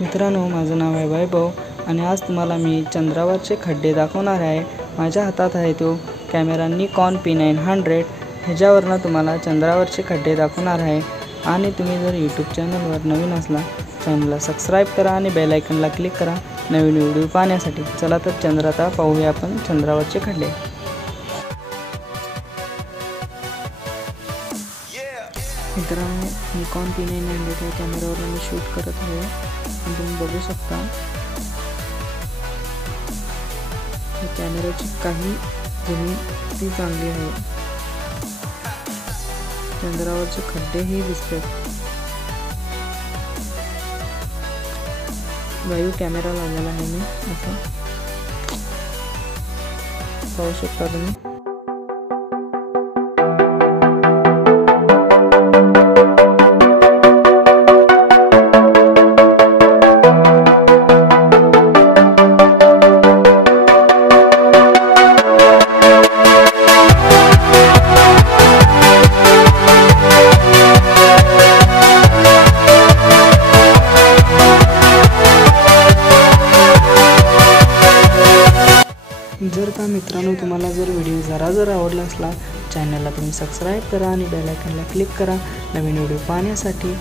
मित्रांनो, माझं नाव आहे वैभव आणि आज तुम्हाला मी चंद्रावरचे खड्डे दाखवणार आहे। माझ्या हातात आहे तो कॅमेरा निकॉन P900। ह्याच्यावरनं तुम्हाला चंद्रावरचे खड्डे दाखवणार आहे। आणि तुम्ही जर यूट्यूब चॅनलवर नवीन असला चॅनलला सबस्क्राइब करा आणि बेल आयकॉनला क्लिक करा नवीन व्हिडिओ पाहण्यासाठी। चला तर चंद्रात पाहूया आपण चंद्रावरचे खड्डे। मित्रांनो, निकॉन P900 या कॅमेरावर मी शूट करत आहे आणि तुम्ही बघू शकता या कॅमेराची काही जुनी ती चांगली आहे। चंद्रावरचे खड्डेही दिसतात। वायू कॅमेरा लावलेला आहे मी, असं पाहू शकता तुम्ही। जर का मित्रांनो तुम्हाला जर व्हिडिओ जरा आवडला असला चॅनलला तुम्ही सबस्क्राइब करा आणि बेल आयकॉनला क्लिक करा नवीन व्हिडिओ पाहण्यासाठी।